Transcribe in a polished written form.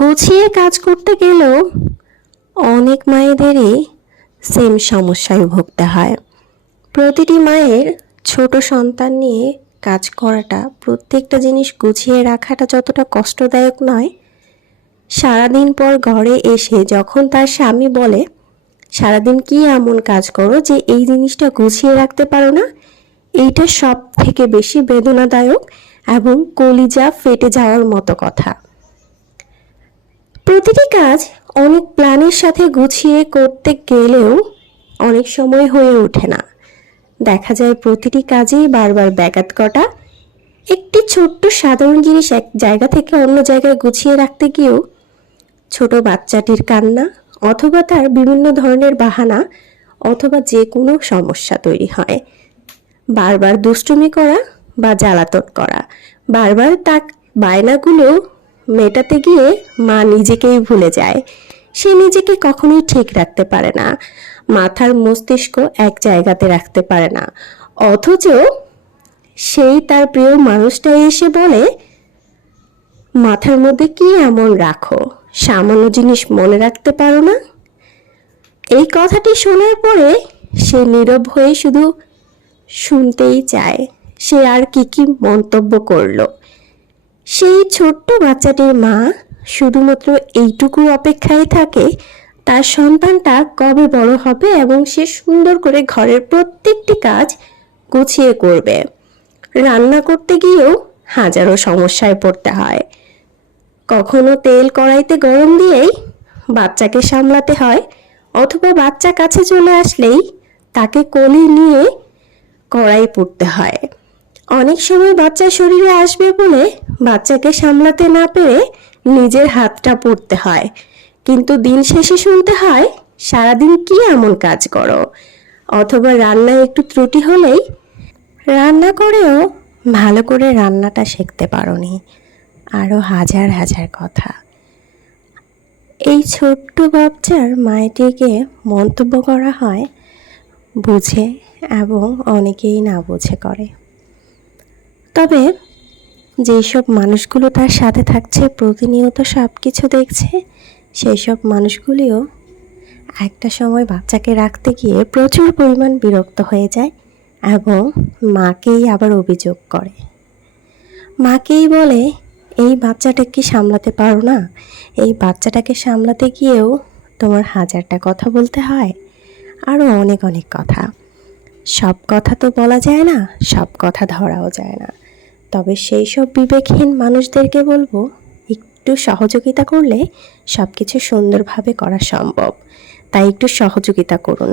গুছিয়ে কাজ করতে গেলেও অনেক মায়েদেরই সেম সমস্যায় ভুগতে হয়। প্রতিটি মায়ের ছোট সন্তান নিয়ে কাজ করাটা, প্রত্যেকটা জিনিস গুছিয়ে রাখাটা যতটা কষ্টদায়ক নয়, সারাদিন পর ঘরে এসে যখন তার স্বামী বলে, সারাদিন কি এমন কাজ করো যে এই জিনিসটা গুছিয়ে রাখতে পারো না, এইটা সব থেকে বেশি বেদনাদায়ক এবং কলিজা ফেটে যাওয়ার মতো কথা। প্রতিটি কাজ অনেক প্ল্যানের সাথে গুছিয়ে করতে গেলেও অনেক সময় হয়ে ওঠে না। দেখা যায় প্রতিটি কাজেই বারবার ব্যাঘাত ঘটা। একটি ছোট্ট সাধারণ জিনিস এক জায়গা থেকে অন্য জায়গায় গুছিয়ে রাখতে গিয়েও ছোট বাচ্চাটির কান্না অথবা তার বিভিন্ন ধরনের বাহানা অথবা যে কোনো সমস্যা তৈরি হয়। বারবার দুষ্টুমি করা বা জ্বালাতন করা, বারবার তার বায়নাগুলো মেটাতে গিয়ে মা নিজেকেই ভুলে যায়। সে নিজেকে কখনোই ঠিক রাখতে পারে না, মাথার মস্তিষ্ক এক জায়গাতে রাখতে পারে না। অথচ সেই তার প্রিয় মানুষটাই এসে বলে, মাথার মধ্যে কি এমন রাখো, সামান্য জিনিস মনে রাখতে পারো না? এই কথাটি শোনার পরে সে নীরব হয়ে শুধু শুনতেই চায় সে আর কি মন্তব্য করলো। সেই ছোট্ট বাচ্চাটির মা শুধুমাত্র এইটুকুর অপেক্ষায় থাকে তার সন্তানটা কবে বড় হবে এবং সে সুন্দর করে ঘরের প্রত্যেকটি কাজ গুছিয়ে করবে। রান্না করতে গিয়েও হাজারো সমস্যায় পড়তে হয়। কখনো তেল কড়াইতে গরম দিয়েই বাচ্চাকে সামলাতে হয়, অথবা বাচ্চা কাছে চলে আসলেই তাকে কোলে নিয়ে কড়াই পুড়তে হয়। অনেক সময় বাচ্চা শরীরে আসবে বলে বাচ্চাকে সামলাতে না পেরে নিজের হাতটা পুড়তে হয়। কিন্তু দিন শেষে শুনতে হয়, সারাদিন কি এমন কাজ করো। অথবা রান্নায় একটু ত্রুটি হলেই, রান্না করেও ভালো করে রান্নাটা শিখতে পারোনি, আরও হাজার হাজার কথা। এই ছোট্ট বাচ্চার মায়েটিকে মন্তব্য করা হয় বুঝে এবং অনেকেই না বুঝে করে। তবে যেসব মানুষগুলো তার সাথে থাকছে, প্রতিনিয়ত সব কিছু দেখছে, সেই সব মানুষগুলিও একটা সময় বাচ্চাকে রাখতে গিয়ে প্রচুর পরিমাণ বিরক্ত হয়ে যায় এবং মাকেই আবার অভিযোগ করে। মাকেই বলে, এই বাচ্চাটা কি সামলাতে পারো না? এই বাচ্চাটাকে সামলাতে গিয়েও তোমার হাজারটা কথা বলতে হয়, আরও অনেক অনেক কথা। সব কথা তো বলা যায় না, সব কথা ধরাও যায় না। তবে সেই সব বিবেকহীন মানুষদেরকে বলবো, একটু সহযোগিতা করলে সব কিছু সুন্দরভাবে করা সম্ভব। তাই একটু সহযোগিতা করুন।